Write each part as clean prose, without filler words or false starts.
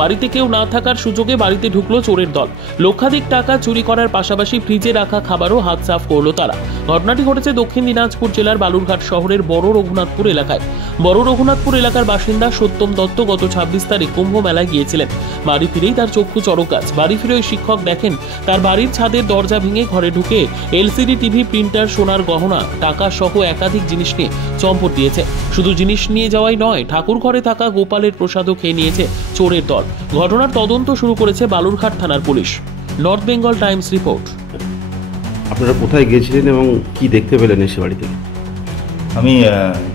বাড়িতে কেউ না থাকার সুযোগে বাড়িতে ঢুকলো চোরের দল। লক্ষাধিক টাকা চুরি করার পাশাপাশি ফ্রিজে রাখা খাবারও হাত সাফ করলো তারা। ঘটনাটি ঘটেছে দক্ষিণ দিনাজপুর জেলার বালুরঘাট শহরের বড় রঘুনাথপুর এলাকায়। বড় রঘুনাথপুর এলাকার বাসিন্দা সত্যম দত্ত গত 26 তারিখ কুম্ভ মেলায় গিয়েছিলেন। বাড়ি ফিরেই তার চক্ষু চড়ক গাছ। বাড়ি ফিরে ওই শিক্ষক দেখেন তার বাড়ির ছাদের দরজা ভেঙে ঘরে ঢুকে এলসিডি টিভি, প্রিন্টার, সোনার গহনা, টাকা সহ একাধিক জিনিস নিয়ে চম্পট দিয়েছে। শুধু জিনিস নিয়ে যাওয়াই নয়, ঠাকুর ঘরে থাকা গোপালের প্রসাদও খেয়ে নিয়েছে চোরের দল। ঘটনার তদন্ত শুরু করেছে বালুরঘাট থানার police. North Bengal Times report. আপনারা কোথায় গিয়েছিলেন এবং কি দেখতে পেলেন এসে বাড়ি থেকে? আমি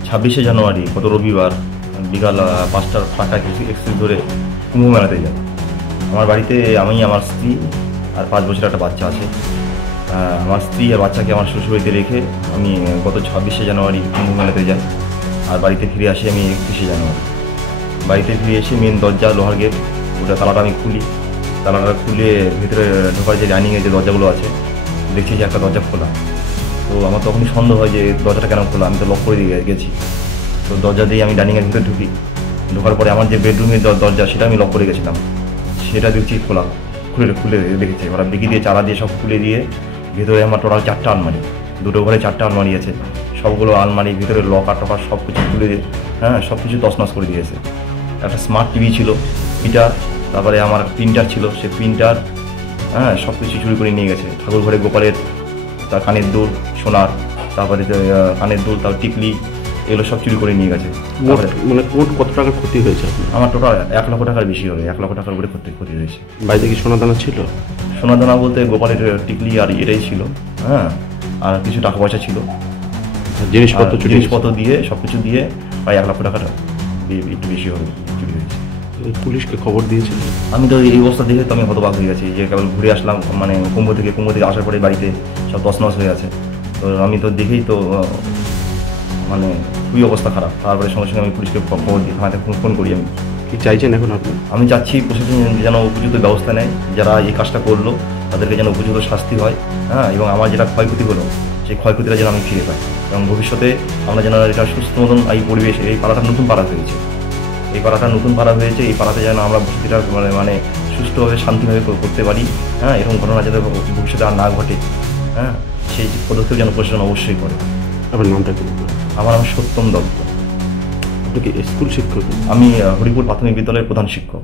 26শে জানুয়ারি গত রবিবার বিকাল 5টার ফাঁকা এক্সপ্রেস ধরে কুম্ভ মেলাতে যাই। আমার বাড়িতে আমি, আমার স্ত্রী আর 5 বছরের একটা বাচ্চা আছে। আমার স্ত্রী আর বাচ্চাকে আমার শ্বশুরবাড়িতে রেখে আমি গত 26শে জানুয়ারি কুম্ভ মেলাতে যাই। আর বাড়িতে ফিরে আসি আমি 31শে জানুয়ারি। বাড়িতে ফিরে এসে মেন দরজা, লোহার গেট, ওটা তালাটা আমি খুলি। তালাটা খুলে ভিতরে ঢোকার যে ডাইনিংয়ের যে দরজাগুলো আছে, দেখছি যে একটা দরজা খোলা। তো আমার তখনই সন্দেহ হয় যে দরজাটা কেন খোলা, আমি তো লক করে দিয়ে গেছি। তো দরজা দিয়ে আমি ডাইনিংয়ের ভিতরে ঢুকি। ঢোকার পরে আমার যে বেডরুমের দরজা, সেটা আমি লক করে গেছিলাম, সেটা দেখছি খোলা। খুলে দেখেছি ওরা বিকি দিয়ে, চারা দিয়ে সব খুলে দিয়ে ভিতরে আমার টোটাল 4টা আলমারি, 2টো ঘরে 4টা আলমারি আছে। সবগুলো আলমারির ভিতরে লকার টকার সব কিছু খুলে দিয়ে, সব কিছু তছনছ করে দিয়েছে। একটা স্মার্ট টিভি ছিল, হিটার, তারপরে আমার প্রিন্টার ছিল, সে প্রিন্টার, সব কিছু চুরি করে নিয়ে গেছে। ঠাকুর ঘরে গোপালের তার কানের দুল, সোনার, তারপরে কানের দুল, তার টিকলি, এগুলো সব চুরি করে নিয়ে গেছে। মানে কত টাকার ক্ষতি হয়েছে? আমার টোটাল 1 লক্ষ টাকার বেশি হবে, 1 লক্ষ টাকার উপরে ক্ষতি হয়েছে। বাড়িতে কি সোনাদানা ছিল? সোনাদানা বলতে গোপালের টিকলি আর এটাই ছিল, আর কিছু টাকা পয়সা ছিল। জিনিসপত্র দিয়ে সব কিছু দিয়ে প্রায় 1 লক্ষ টাকার একটু বেশি হবে চুরি হয়েছে। পুলিশকে খবর দিয়েছিল? আমি তো এই অবস্থা দেখে তো আমি হতবাক হয়ে গেছি, যে কেবল ঘুরে আসলাম, মানে কুম্ভ থেকে আসার পরে বাড়িতে সব তছনছ হয়ে আছে। তো আমি তো দেখেই তো মানে খুবই অবস্থা খারাপ। তারপরে সঙ্গে সঙ্গে আমি পুলিশকে খবর দিই, থানাতে ফোন করি। আমি কি চাইছেন এখন আপনি? আমি চাচ্ছি প্রশাসন যেন উপযুক্ত ব্যবস্থা নেয়, যারা এই কাজটা করলো তাদেরকে যেন উপযুক্ত শাস্তি হয়, এবং আমার যেটা ক্ষয়ক্ষতি হলো সেই ক্ষয়ক্ষতিটা যেন আমি ফিরে পাই, এবং ভবিষ্যতে আমরা যেন এটা সুস্থ মতন এই পরিবেশ, এই পাড়াটা নতুন পাড়া হয়েছে, এই পাড়াতে যেন আমরা বসতিটা মানে সুষ্ঠুভাবে শান্তিভাবে করতে পারি, এরকম ঘটনা যাতে ভবিষ্যতে আর না ঘটে, সেই পদক্ষেপ যেন প্রশাসন অবশ্যই করে। আপনার নামটা কি? আমার নাম সত্যম দত্ত। আপনি কি স্কুল শিক্ষক? আমি হরিপুর প্রাথমিক বিদ্যালয়ের প্রধান শিক্ষক।